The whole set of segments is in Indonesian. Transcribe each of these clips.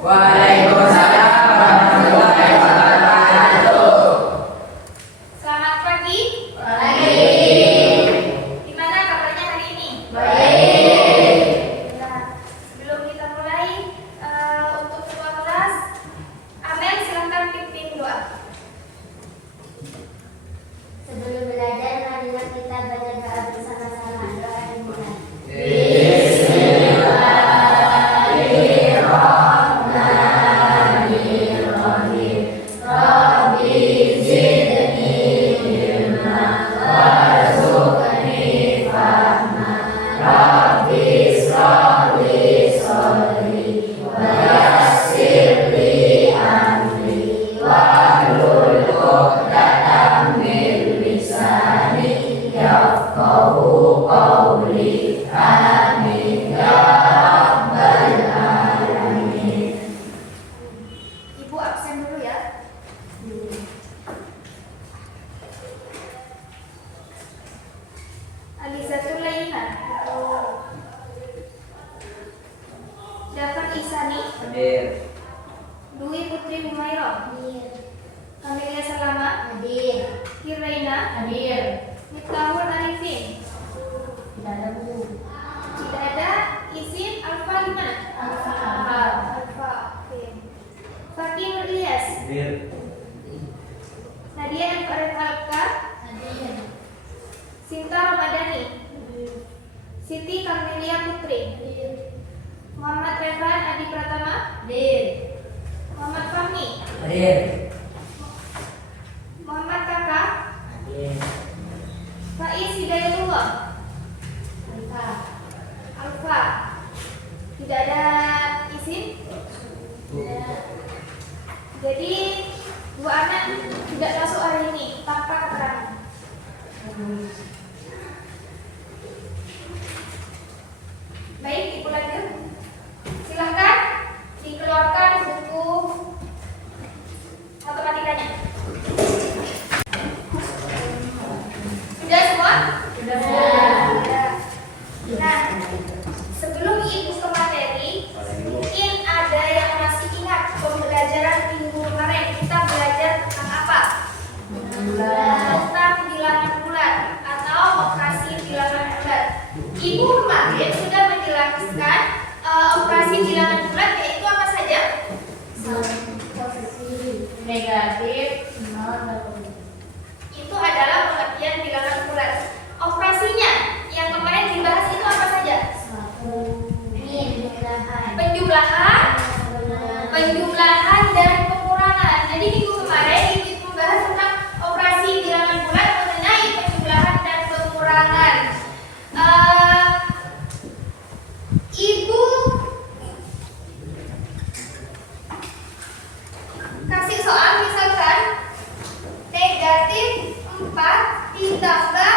Waalaikumsalam warahmatullahi wabarakatuh. Selamat pagi. Pagi. Gimana kabarnya hari ini? Baik. Nah, sebelum kita mulai untuk ketua kelas, Amel silakan pimpin doa. Sebelum belajar, marilah kita baca doa bersama-sama. Doa dimulai. Bismillahirrahmanirrahim. Rabbi zidni ilma warzuqni fahma. Rabbi ishrah li sadri wa yassir li amri wahlul 'uqdatam min lisani yafqahu qawli. Amin ya rabbal alamin. Ibu absen dulu ya. Alizatul Laina. Dafar Isani. Hadir. Dwi Putri Humairah. Hadir. Kamelia Salama. Hadir. Kiraina. Hadir. Miftahul Arifin. Tidak ada Bu. Tidak ada. Isim Alfa gimana? Alfa. Alfa. Oke. Fakih Ilyas. Hadir. Nadia M. Arif Alka. Hadir. Sinta Ramadhani. Siti Kamelia Putri. Hadir. Muhammad Revan Adi Pratama. Hadir. Muhammad Fahmi. Hadir. Muhammad Kakak. Hadir. Faiz Hidayatullah. Alfa. Alfa. Tidak ada isim. Tidak. Jadi dua anak tidak masuk hari ini tanpa keterangan. Baik, Ibu lanjut. Silahkan dikeluarkan buku matematikanya. Sudah semua? Sudah. Nah, sebelum Ibu ke materi, mungkin ada yang masih ingat pembelajaran minggu kemarin kita belajar tentang apa? Tentang bilangan bulat atau operasi bilangan bulat. Ibu kemarin sudah menjelaskan operasi bilangan bulat yaitu apa saja? Posisi negatif 0. Itu adalah pengertian bilangan bulat. Operasinya yang kemarin dibahas itu apa saja? Penjumlahan dan pengurangan. Jadi minggu kemarin Ibu membahas tentang operasi bilangan bulat mengenai penjumlahan dan pengurangan. Ibu kasih soal misalkan negatif 4 ditambah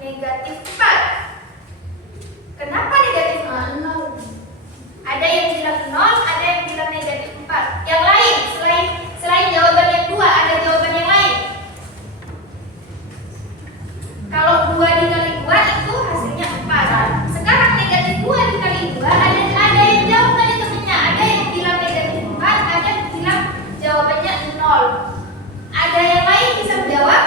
Negatif 4. Kenapa negatif 0? Ada yang bilang 0, ada yang bilang negatif 4. Yang lain, selain jawaban yang 2, ada jawaban yang lain. Kalau 2 dikali 2 itu hasilnya 4. Sekarang negatif 2 dikali 2, ada yang jawab tadi temennya. Ada yang bilang negatif 4, ada yang bilang jawabannya 0. Ada yang lain bisa menjawab?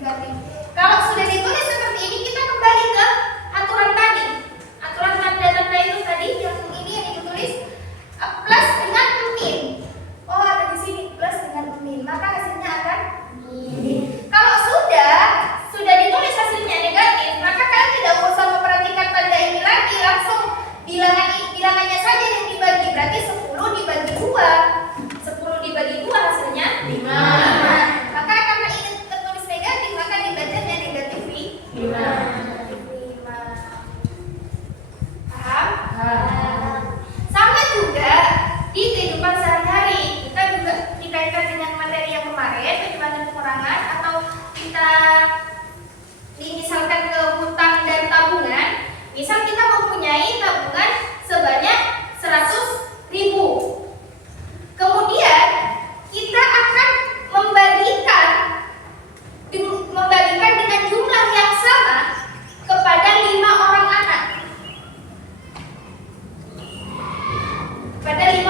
negatif. Kalau sudah ditulis seperti ini, kita kembali ke aturan tadi. Aturan tanda-tanda itu tadi yang ini yang ibu tulis plus dengan min. Oh, ada di sini plus dengan min, maka hasilnya akan min. Kalau sudah ditulis hasilnya negatif, maka kalian tidak usah memperhatikan tanda ini lagi, langsung bilangannya saja yang dibagi. Berarti 10 dibagi 2. 10 dibagi 2 hasilnya 5. Maka karena ini tertulis negatif, maka dibacanya negatif 5. Paham? Sama juga di kehidupan sehari-hari, kita juga dikaitkan dengan materi yang kemarin, penyebutan pengurangan, atau kita dimisalkan ke hutang dan tabungan. Misal kita mempunyai tabungan sebanyak 100.000. Kemudian kita akan membagikan dengan jumlah yang sama kepada 5 orang anak. Pada 5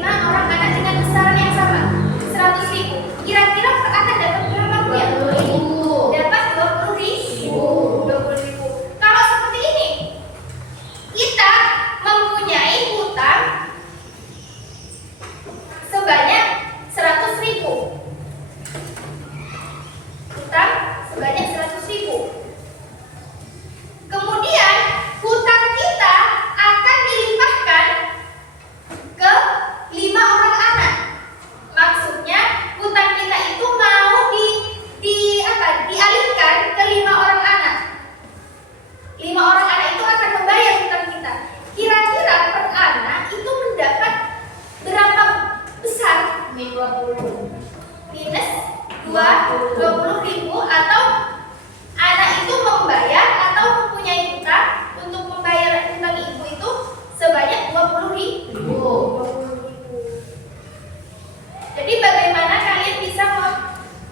orang anak dengan besaran yang sama, 100.000. Kira-kira akan dapat berapa rupiah? 20.000. Dapat 20.000. Kalau seperti ini, kita mempunyai hutang sebanyak 100.000. Hutang sebanyak 100.000. Kemudian hutang kita akan dilimpahkan ke 5 orang anak. Maksudnya hutang kita itu mau dialihkan ke 5 orang anak. 5 orang anak itu akan membayar hutang kita. Kira-kira per anak itu mendapat berapa besar? Minus 20.000, atau anak itu membayar atau mempunyai hutang untuk membayar hutang ibu itu sebanyak 20.000. Jadi bagaimana kalian bisa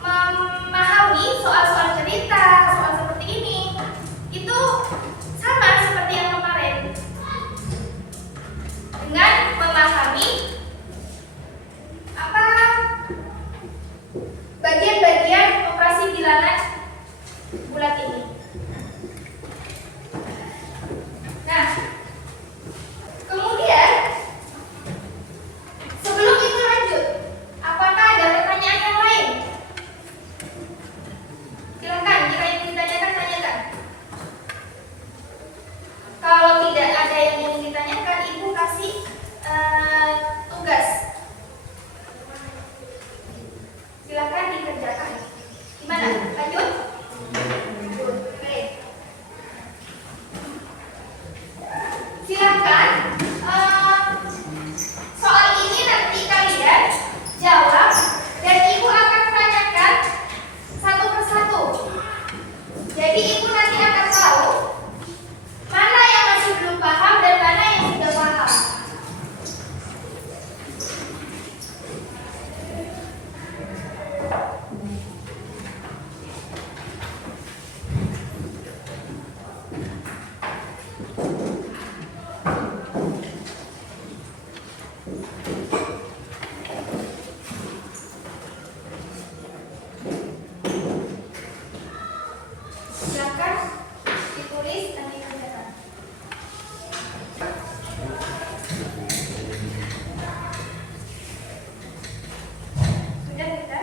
memahami soal-soal cerita, soal seperti ini? Itu sama seperti yang kemarin. Dengan memahami apa bagian-bagian operasi bilangan bulat ini. Nah, kemudian sebelum itu lanjut, apakah ada pertanyaan yang lain? Silakan, jika yang ditanyakan, tanyakan. Kalau tidak ada yang ingin ditanyakan, ibu kasih tugas. Silakan dikerjakan. Gimana? Lanjut? Lanjut. Oke. Silakan. Soal ini nanti kalian jawab dan ibu akan tanyakan satu persatu. Jadi ibu nanti akan tahu mana yang masih belum paham dan mana yang sudah paham. Silakan ditulis dan dikerjakan. Sudah kita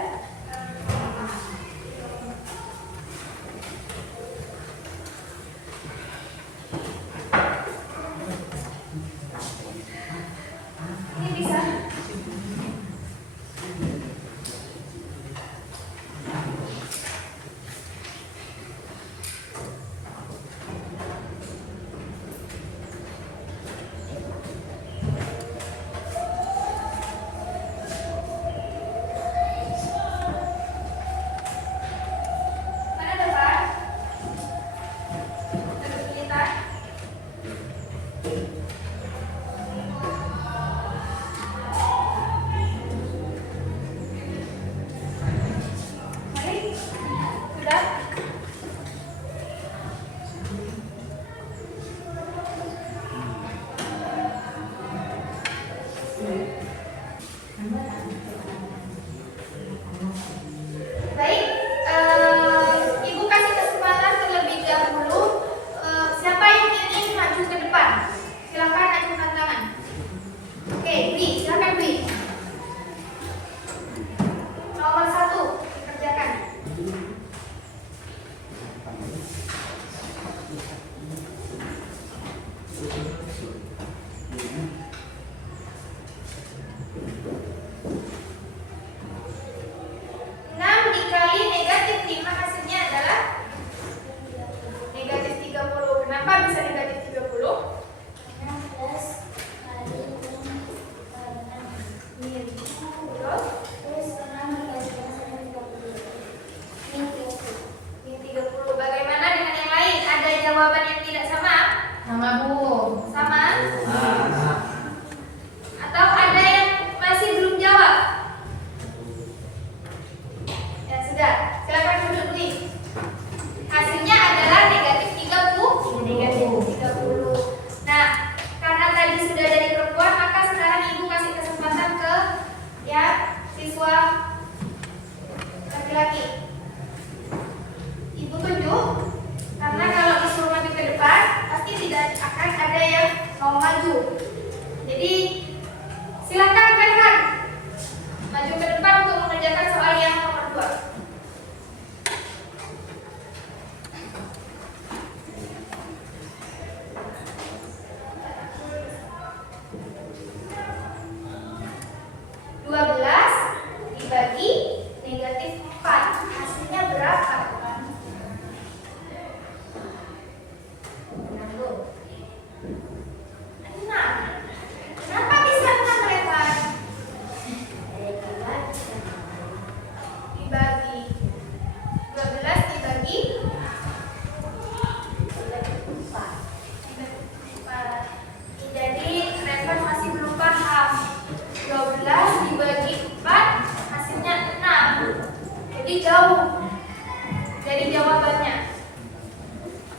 ini bisa. Mana depan? Ada tulisan. Mari. Sudah. Baik, Sama Bu. Sama? Sama. Atau ada yang masih belum jawab? Ya sudah, silakan duduk nih. Hasilnya adalah negatif 30. Negatif 30. Nah, karena tadi sudah dari perempuan, maka sekarang Ibu kasih kesempatan ke ya siswa laki-laki. Ibu tunjuk, karena kalau disuruh maju ke depan, pasti tidak akan ada yang mau maju. Jadi silakan rekan maju ke depan untuk mengerjakan soal yang nomor 2. Dibagi negatif 4, hasilnya berapa? 6. Kenapa bisa 6, Revan? Dibagi 12 dibagi 4. Jadi Revan masih belum paham. 12 dibagi 4 hasilnya 6. Jadi jauh dari jawabannya.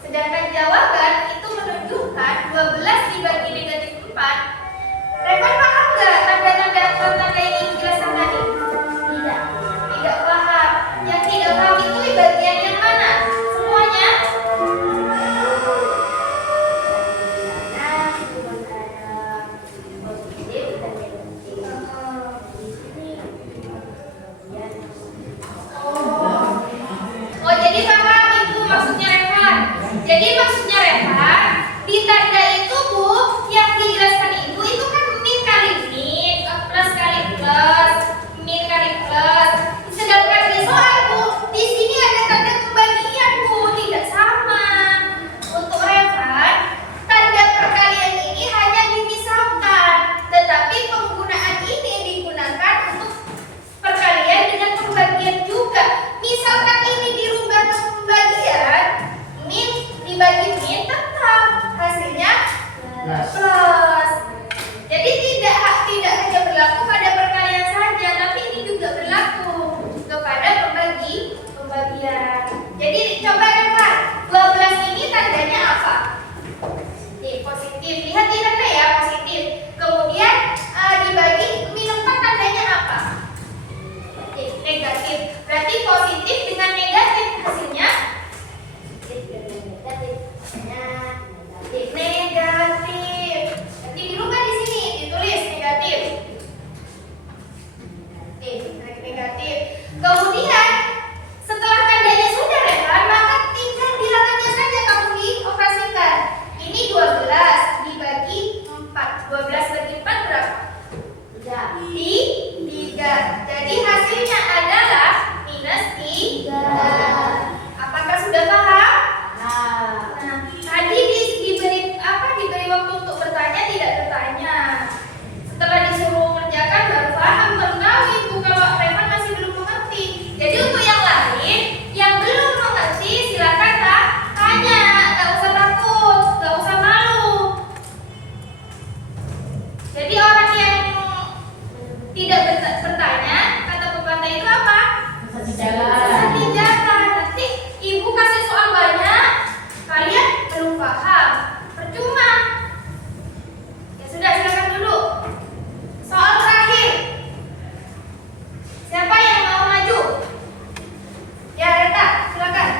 Sedangkan jawaban itu menunjukkan 12 dibagi negatif 4. Revan paham nggak tanda-tanda yang Ibu jelaskan tadi? Tidak. Tidak paham. Yang tidak paham itu di bagian yang mana? Semuanya? Oh, jadi paham Ibu maksudnya Revan. Jadi maksudnya Revan, di tanda itu Bu, yang dijelaskan Ibu itu kan min kali min, plus kali plus, min kali plus. Sedangkan di soal Bu, di sini ada tanda pembagian Bu, tidak sama. Untuk Revan, tanda perkalian ini hanya dipisahkan, tetapi penggunaan ini digunakan untuk perkalian dengan pembagian juga. Misalkan ini dirubah ke pembagian, min dibagi min tetap hasilnya plus. Jadi tidak hanya berlaku pada perkalian saja, tapi ini juga berlaku kepada pembagian. Jadi coba Revan, 12 ini tandanya apa? Positif. Lihat di tanda ya, positif. Kemudian dibagi min 4 tandanya apa? Negatif. Berarti positif dengan negatif hasilnya negatif. Nanti dirubah di sini, ditulis negatif. Negatif. Kemudian setelah tandanya sudah Revan, maka tinggal bilangannya saja kamu dioperasikan. Ini 12 dibagi 4. 12 bagi 4 berapa? 3. Jadi hasilnya adalah minus 3. Apakah sudah paham? Nah, tadi diberi waktu untuk bertanya, tidak bertanya. Setelah disuruh mengerjakan baru paham, baru tahu Ibu kalau Revan masih belum mengerti. Jadi untuk yang lain yang belum mengerti silakan tanya, nggak usah takut, nggak usah malu. Jadi orang yang tidak bertanya, kata pepatah itu apa? Sesat di jalan. Nanti Ibu kasih soal banyak, kalian belum paham, percuma. Ya sudah, silakan dulu. Soal terakhir. Siapa yang mau maju? Ya, Reta, silakan.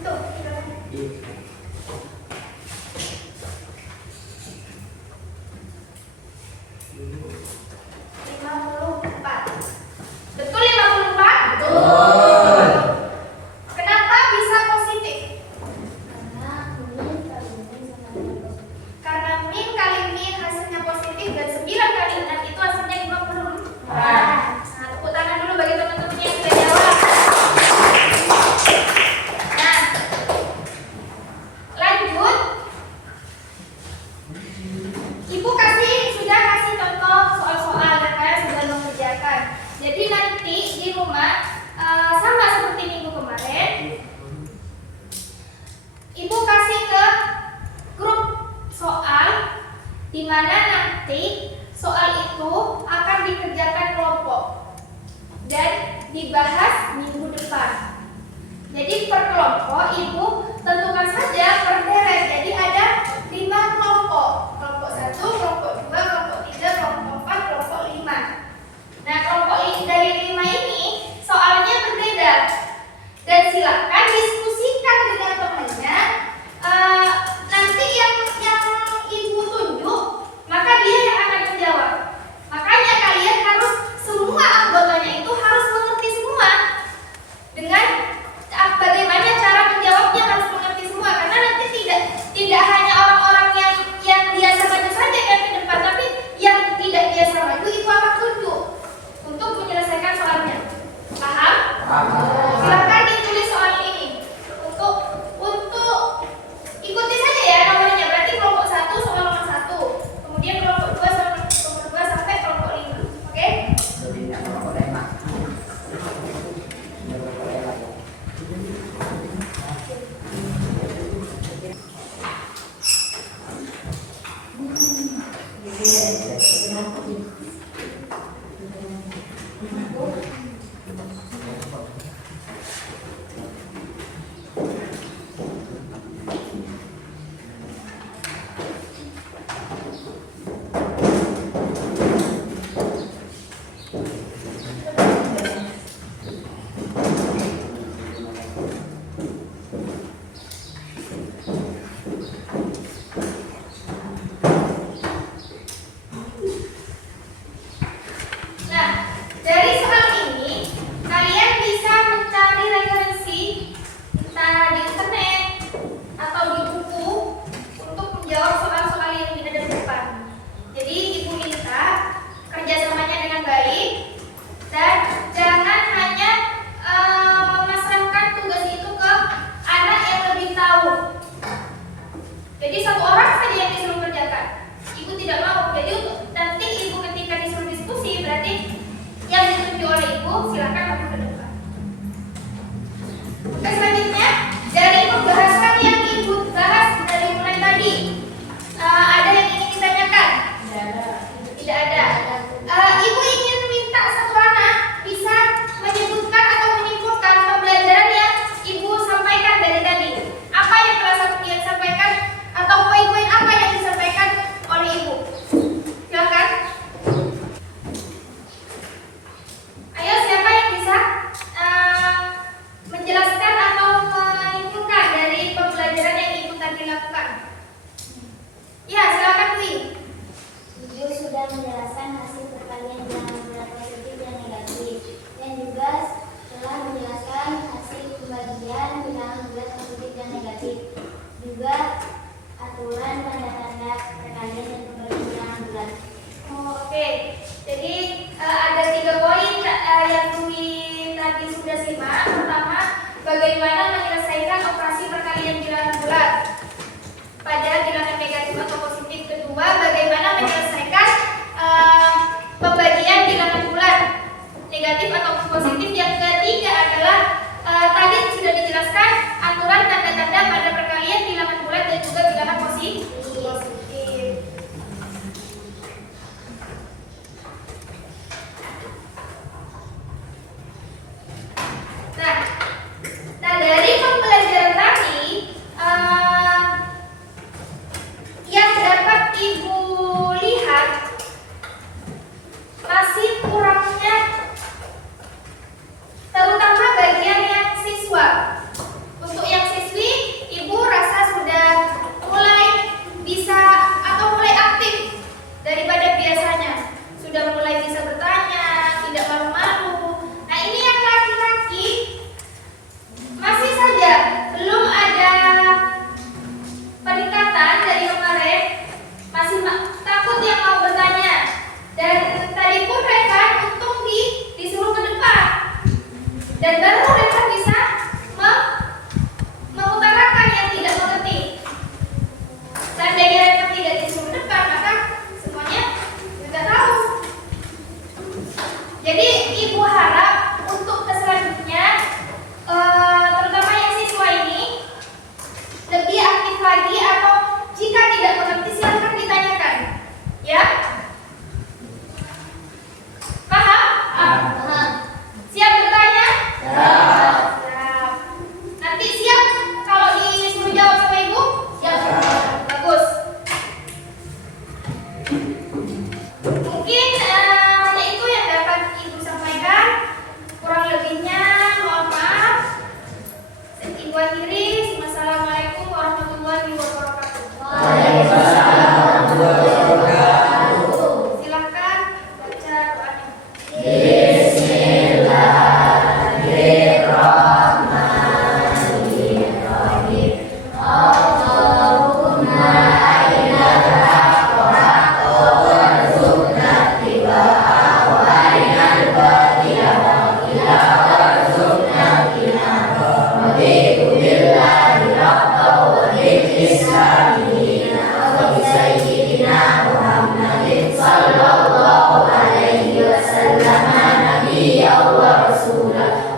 Itu, silakan. 54. Betul 54? Betul. Kenapa bisa positif? Karena min kali min hasilnya positif dan 9 kali 6 itu hasilnya 54. Nah, tepuk tangan dulu bagi teman-teman yang sudah jawab. Nah, lanjut. Ibu sudah kasih contoh dibahas minggu depan. Jadi per kelompok ibu tentukan saja per deret. Jadi ada 5 kelompok. Kelompok 1, kelompok 2, kelompok 3, kelompok 4, kelompok 5. Nah, kelompok dari 5 ini soalnya berbeda. Dan silakan diskusikan dengan temannya. Nanti yang ibu tunjuk, maka dia yang akan menjawab. Makanya kalian harus semua anggotanya itu harus mengerti semua. Dengan bagaimana cara menjawabnya harus mengerti semua, karena nanti tidak hanya orang-orang yang biasa maju saja yang ke depan, tapi yang tidak biasa maju itu akan tunjuk untuk menyelesaikan soalnya. Paham? Silakan ditulis soal ini untuk ikuti saja ya nomornya. Berarti kelompok 1 soal nomor 1, kemudian kelompok 2 soal nomor 2 sampai kelompok 5. Oke? Nah, dari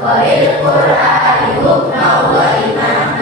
Walil Qur'ani hukman wa imam